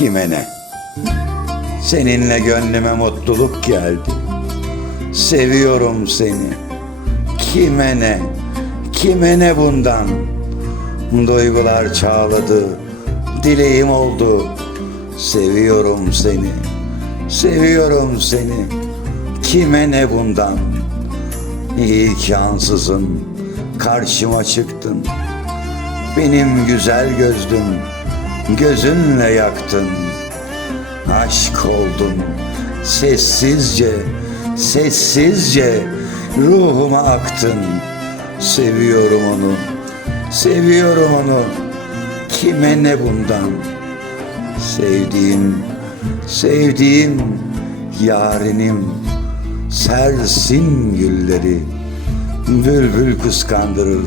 kime ne? Seninle gönlüme mutluluk geldi. Seviyorum seni. Kime ne? Kime ne bundan? Duygular çağladı. Dileğim oldu. Seviyorum seni. Seviyorum seni. Kime ne bundan? İyi ki ansızın karşıma çıktın. Benim güzel gözlüm gözünle yaktın. Aşk oldun sessizce, sessizce ruhuma aktın. Seviyorum onu, seviyorum onu. Kime ne bundan? Sevdiğim, sevdiğim yarinim sersin gülleri. Bülbül kıskandırır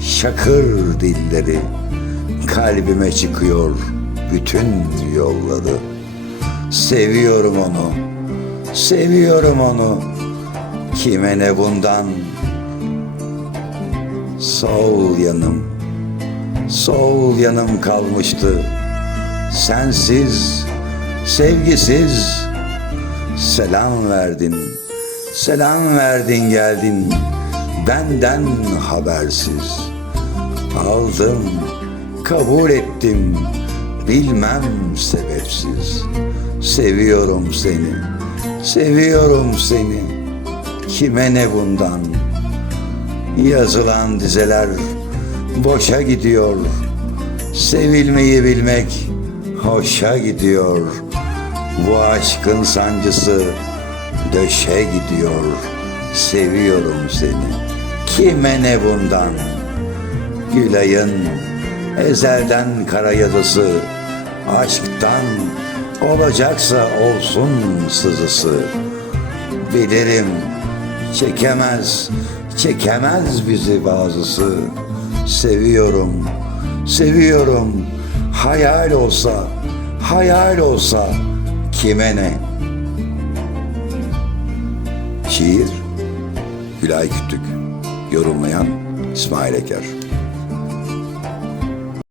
şakır dilleri. Kalbime çıkıyor bütün yolları. Seviyorum onu, seviyorum onu. Kime ne bundan? Sol yanım, sol yanım kalmıştı. Sensiz, sevgisiz, selam verdin. Selam verdin geldin, benden habersiz. Aldım, kabul ettim, bilmem sebepsiz. Seviyorum seni, seviyorum seni. Kime ne bundan? Yazılan dizeler boşa gidiyor. Sevilmeyi bilmek hoşa gidiyor. Bu aşkın sancısı döşe gidiyor. Seviyorum seni. Kime ne bundan? Gülay'ın ezelden kara yazısı aşktan olacaksa olsun sızısı. Bilirim çekemez, çekemez bizi bazısı. Seviyorum, seviyorum. Hayal olsa, hayal olsa kime ne? Şiir Gülay Kütük Yorumlayan İsmail Eker